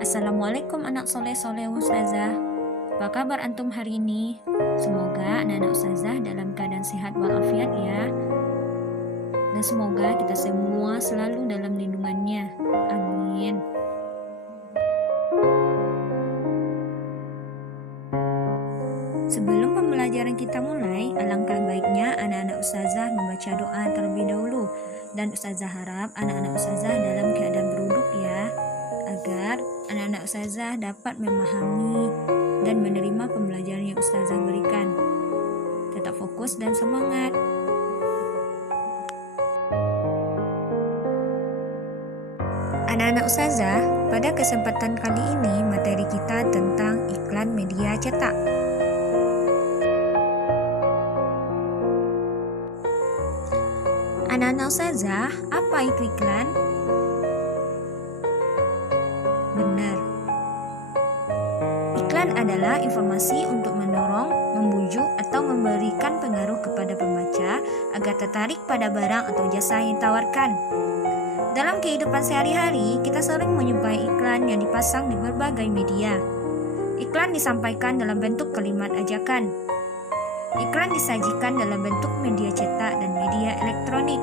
Assalamualaikum anak soleh-soleh Ustazah. Apa kabar antum hari ini? Semoga anak-anak Ustazah dalam keadaan sehat walafiat ya. Dan semoga kita semua selalu dalam lindungannya. Amin. Sebelum pembelajaran kita mulai, alangkah baiknya anak-anak Ustazah membaca doa terlebih dahulu. Dan Ustazah harap anak-anak Ustazah dalam keadaan berwuduk ya, agar anak-anak Ustazah dapat memahami dan menerima pembelajaran yang Ustazah berikan. Tetap fokus dan semangat. Anak-anak Ustazah, pada kesempatan kali ini materi kita tentang iklan media cetak. Anak-anak Ustazah, apa itu iklan? Benar. Iklan adalah informasi untuk mendorong, membujuk, atau memberikan pengaruh kepada pembaca agar tertarik pada barang atau jasa yang ditawarkan. Dalam kehidupan sehari-hari, kita sering menjumpai iklan yang dipasang di berbagai media. Iklan disampaikan dalam bentuk kalimat ajakan. Iklan disajikan dalam bentuk media cetak dan media elektronik.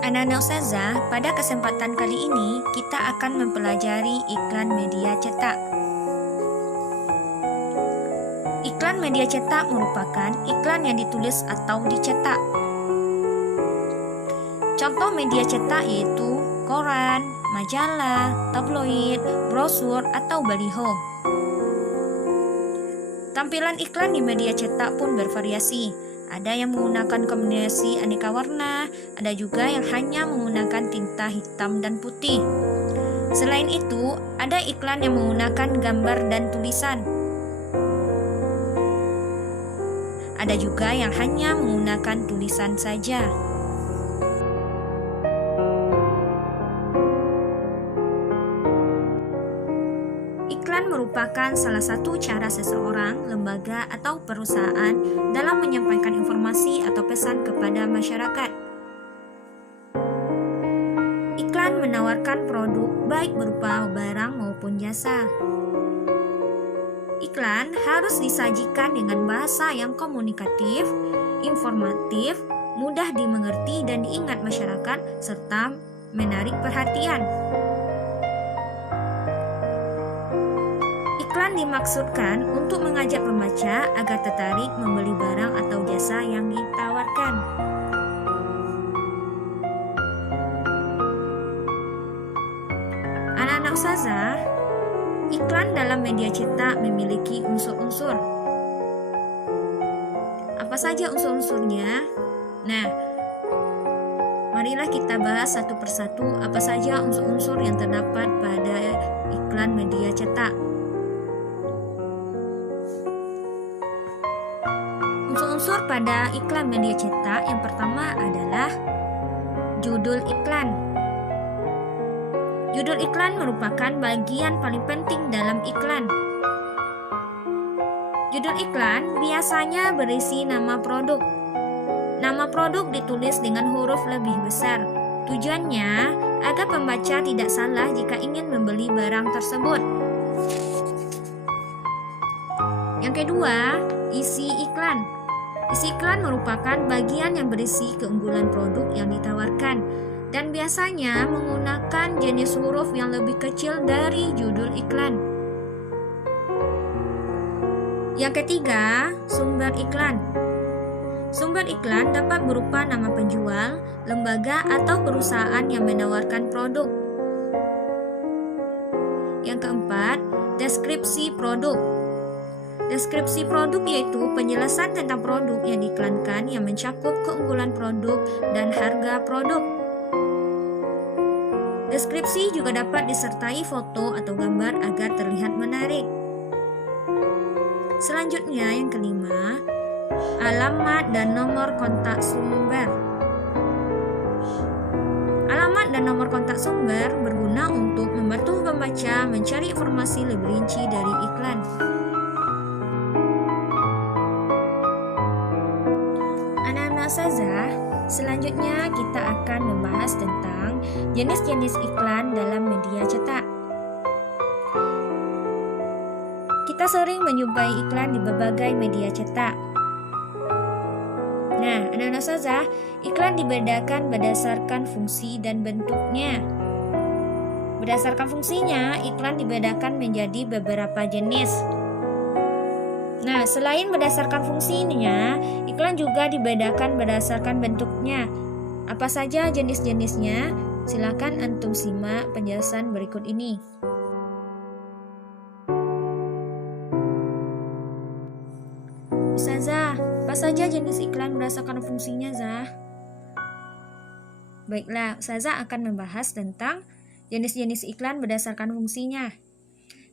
Anak-anak Ustazah, pada kesempatan kali ini kita akan mempelajari iklan media cetak. Iklan media cetak merupakan iklan yang ditulis atau dicetak. Contoh media cetak yaitu koran, majalah, tabloid, brosur, atau baliho. Tampilan iklan di media cetak pun bervariasi. Ada yang menggunakan kombinasi aneka warna, ada juga yang hanya menggunakan tinta hitam dan putih. Selain itu, ada iklan yang menggunakan gambar dan tulisan. Ada juga yang hanya menggunakan tulisan saja. Iklan merupakan salah satu cara seseorang, lembaga, atau perusahaan dalam menyampaikan informasi atau pesan kepada masyarakat. Iklan menawarkan produk baik berupa barang maupun jasa. Iklan harus disajikan dengan bahasa yang komunikatif, informatif, mudah dimengerti dan diingat masyarakat, serta menarik perhatian. Iklan dimaksudkan untuk mengajak pembaca agar tertarik membeli barang atau jasa yang ditawarkan. Anak-anak Ustazah, iklan dalam media cetak memiliki unsur-unsur. Apa saja unsur-unsurnya? Nah, marilah kita bahas satu persatu apa saja unsur-unsur yang terdapat pada iklan media cetak. Unsur-unsur pada iklan media cetak yang pertama adalah judul iklan. Judul iklan merupakan bagian paling penting dalam iklan. Judul iklan biasanya berisi nama produk. Nama produk ditulis dengan huruf lebih besar. Tujuannya agar pembaca tidak salah jika ingin membeli barang tersebut. Yang kedua, isi iklan. Isi iklan merupakan bagian yang berisi keunggulan produk yang ditawarkan dan biasanya menggunakan jenis huruf yang lebih kecil dari judul iklan. Yang ketiga, sumber iklan. Sumber iklan dapat berupa nama penjual, lembaga, atau perusahaan yang menawarkan produk. Yang keempat, deskripsi produk. Deskripsi produk yaitu penjelasan tentang produk yang diiklankan yang mencakup keunggulan produk dan harga produk. Deskripsi juga dapat disertai foto atau gambar agar terlihat menarik. Selanjutnya yang kelima, alamat dan nomor kontak sumber. Alamat dan nomor kontak sumber berguna untuk membantu pembaca mencari informasi lebih rinci dari iklan. Anak-anak Ustazah, Selanjutnya kita akan membahas tentang jenis-jenis iklan dalam media cetak. Kita sering menjumpai iklan di berbagai media cetak. Nah, anak-anak ustazah, iklan dibedakan berdasarkan fungsi dan bentuknya. Berdasarkan fungsinya, iklan dibedakan menjadi beberapa jenis. Nah, selain berdasarkan fungsinya, iklan juga dibedakan berdasarkan bentuknya. Apa saja jenis-jenisnya? Silakan antum simak penjelasan berikut ini. Ustazah, apa saja jenis iklan berdasarkan fungsinya, Zah? Baiklah, Ustazah akan membahas tentang jenis-jenis iklan berdasarkan fungsinya.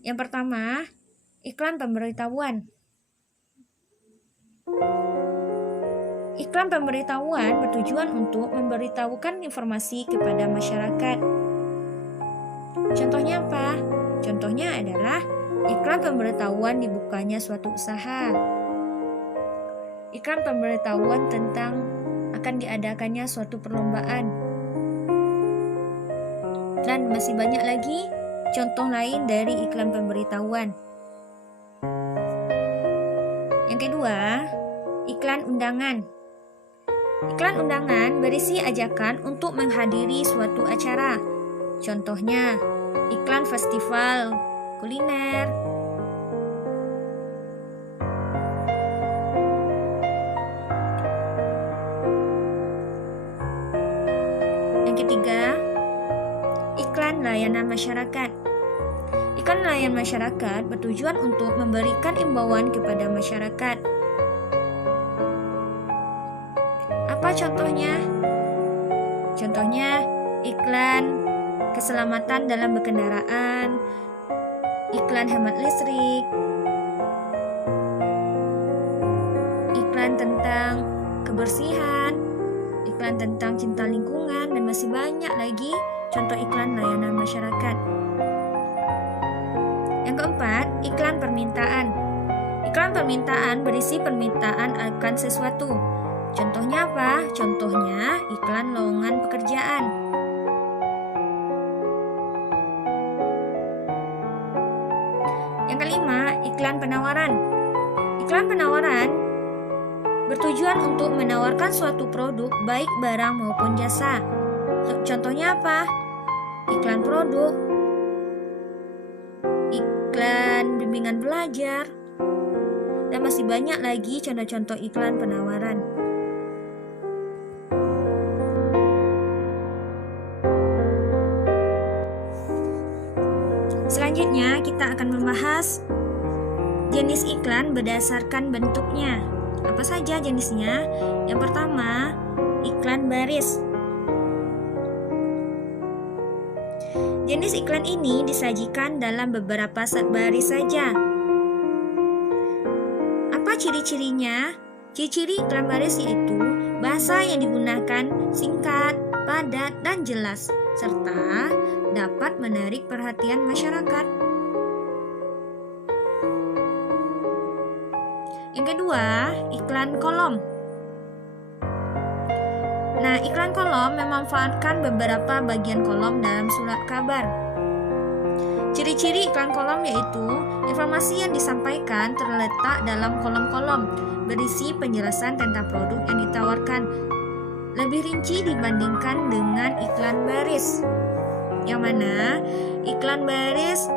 Yang pertama, iklan pemberitahuan. Iklan pemberitahuan bertujuan untuk memberitahukan informasi kepada masyarakat. Contohnya apa? Contohnya adalah iklan pemberitahuan dibukanya suatu usaha. Iklan pemberitahuan tentang akan diadakannya suatu perlombaan. Dan masih banyak lagi contoh lain dari iklan pemberitahuan. Yang kedua, iklan undangan. Iklan undangan berisi ajakan untuk menghadiri suatu acara. Contohnya, iklan festival kuliner. Yang ketiga, iklan layanan masyarakat. Iklan layanan masyarakat bertujuan untuk memberikan imbauan kepada masyarakat. Apa contohnya? Contohnya iklan keselamatan dalam berkendaraan, iklan hemat listrik, iklan tentang kebersihan, iklan tentang cinta lingkungan, dan masih banyak lagi contoh iklan layanan masyarakat. Yang keempat, iklan permintaan. Iklan permintaan berisi permintaan akan sesuatu. Contohnya apa? Contohnya iklan lowongan pekerjaan. Yang kelima, iklan penawaran. Iklan penawaran bertujuan untuk menawarkan suatu produk baik barang maupun jasa. Contohnya apa? Iklan produk, iklan bimbingan belajar, dan masih banyak lagi contoh-contoh iklan penawaran. Selanjutnya kita akan membahas jenis iklan berdasarkan bentuknya. Apa saja jenisnya? Yang pertama, iklan baris. Jenis iklan ini disajikan dalam beberapa set baris saja. Apa ciri-cirinya? Ciri-ciri iklan baris yaitu bahasa yang digunakan singkat, padat, dan jelas, serta dapat menarik perhatian masyarakat. Yang kedua, iklan kolom. Nah, iklan kolom memanfaatkan beberapa bagian kolom dalam surat kabar. Ciri-ciri iklan kolom yaitu informasi yang disampaikan terletak dalam kolom-kolom, berisi penjelasan tentang produk yang ditawarkan, lebih rinci dibandingkan dengan iklan baris. Yang mana iklan baris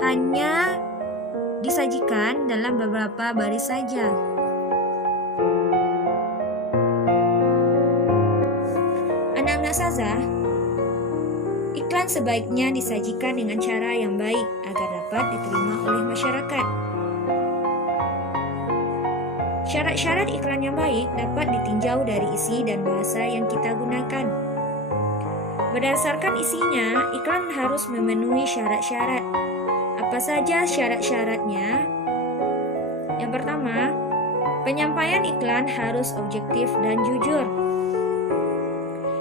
hanya disajikan dalam beberapa baris saja. Anak-anak ustazah, iklan sebaiknya disajikan dengan cara yang baik agar dapat diterima oleh masyarakat. Syarat-syarat iklan yang baik dapat ditinjau dari isi dan bahasa yang kita gunakan. Berdasarkan isinya, iklan harus memenuhi syarat-syarat. Apa saja syarat-syaratnya? Yang pertama, penyampaian iklan harus objektif dan jujur.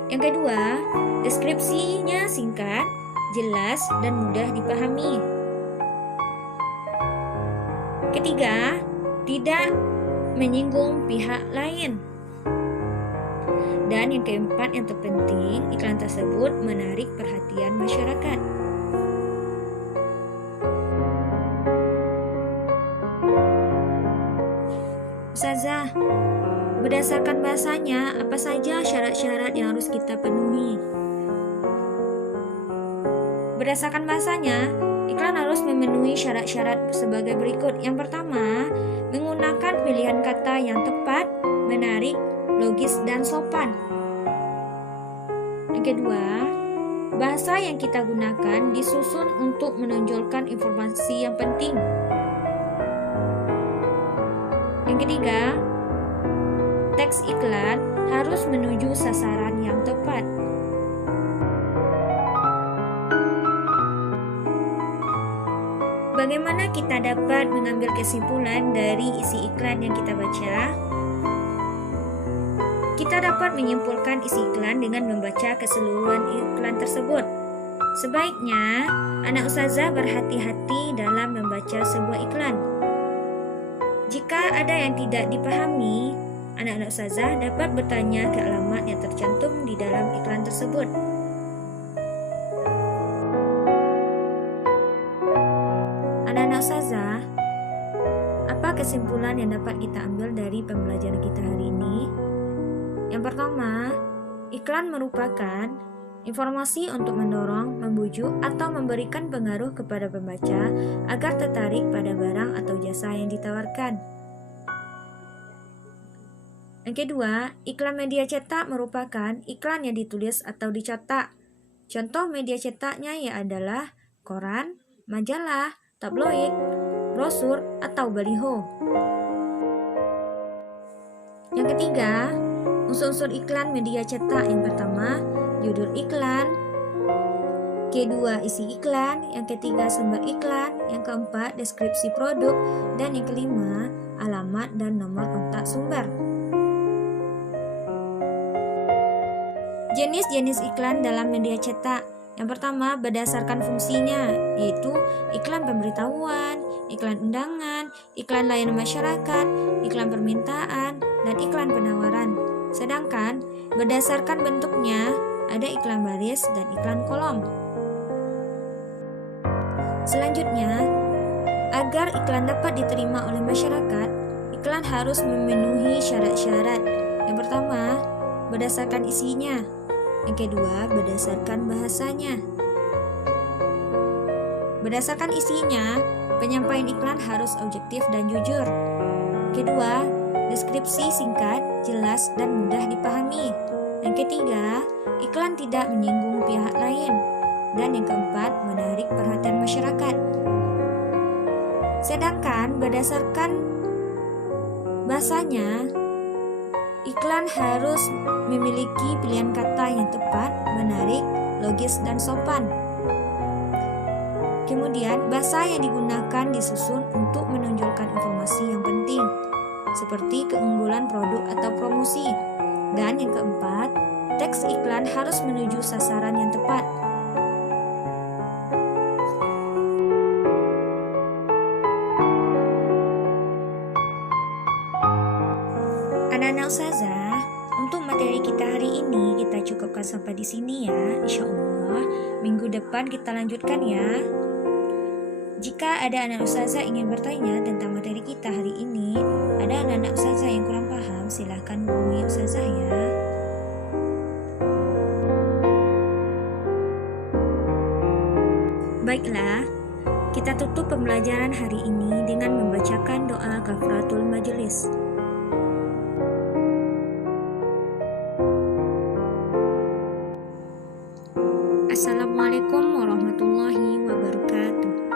Yang kedua, deskripsinya singkat, jelas, dan mudah dipahami. Ketiga, tidak menyinggung pihak lain. Dan yang keempat yang terpenting, iklan tersebut menarik perhatian masyarakat. Ustazah, berdasarkan bahasanya, apa saja syarat-syarat yang harus kita penuhi? Berdasarkan bahasanya, iklan harus memenuhi syarat-syarat sebagai berikut. Yang pertama, menggunakan pilihan kata yang tepat, menarik, logis, dan sopan. Yang kedua, bahasa yang kita gunakan disusun untuk menonjolkan informasi yang penting. Yang ketiga, teks iklan harus menuju sasaran yang tepat. Bagaimana kita dapat mengambil kesimpulan dari isi iklan yang kita baca? Kita dapat menyimpulkan isi iklan dengan membaca keseluruhan iklan tersebut. Sebaiknya, anak ustazah berhati-hati dalam membaca sebuah iklan. Jika ada yang tidak dipahami, anak-anak ustazah dapat bertanya ke alamat yang tercantum di dalam iklan tersebut. Anak-anak ustazah, apa kesimpulan yang dapat kita ambil dari pembelajaran kita hari ini? Yang pertama, iklan merupakan informasi untuk mendorong, membujuk, atau memberikan pengaruh kepada pembaca agar tertarik pada barang atau jasa yang ditawarkan. Yang kedua, iklan media cetak merupakan iklan yang ditulis atau dicetak. Contoh media cetaknya adalah koran, majalah, tabloid, brosur, atau baliho. Yang ketiga, unsur-unsur iklan media cetak. Yang pertama, judul iklan. Kedua, isi iklan. Yang ketiga, sumber iklan. Yang keempat, deskripsi produk. Dan yang kelima, alamat dan nomor kontak sumber. Jenis-jenis iklan dalam media cetak. Yang pertama, berdasarkan fungsinya, yaitu iklan pemberitahuan, iklan undangan, iklan layanan masyarakat, iklan permintaan, dan iklan penawaran. Sedangkan berdasarkan bentuknya, ada iklan baris dan iklan kolom. Selanjutnya, agar iklan dapat diterima oleh masyarakat, iklan harus memenuhi syarat-syarat. Yang pertama, berdasarkan isinya. Yang kedua, berdasarkan bahasanya. Berdasarkan isinya, penyampaian iklan harus objektif dan jujur. Kedua, deskripsi singkat, jelas, dan mudah dipahami. Yang ketiga, iklan tidak menyinggung pihak lain. Dan yang keempat, menarik perhatian masyarakat. Sedangkan berdasarkan bahasanya, iklan harus memiliki pilihan kata yang tepat, menarik, logis, dan sopan. Kemudian, bahasa yang digunakan disusun untuk menonjolkan informasi yang penting, seperti keunggulan produk atau promosi. Dan yang keempat, teks iklan harus menuju sasaran yang tepat. Anak-anak ustazah, untuk materi kita hari ini kita cukupkan sampai di sini ya. Insya Allah minggu depan kita lanjutkan ya. Jika ada anak ustazah ingin bertanya tentang materi kita hari ini, ada anak-anak ustazah yang kurang paham, silahkan hubungi ustazah ya. Baiklah, kita tutup pembelajaran hari ini dengan membacakan doa kafaratul majelis. Assalamualaikum warahmatullahi wabarakatuh.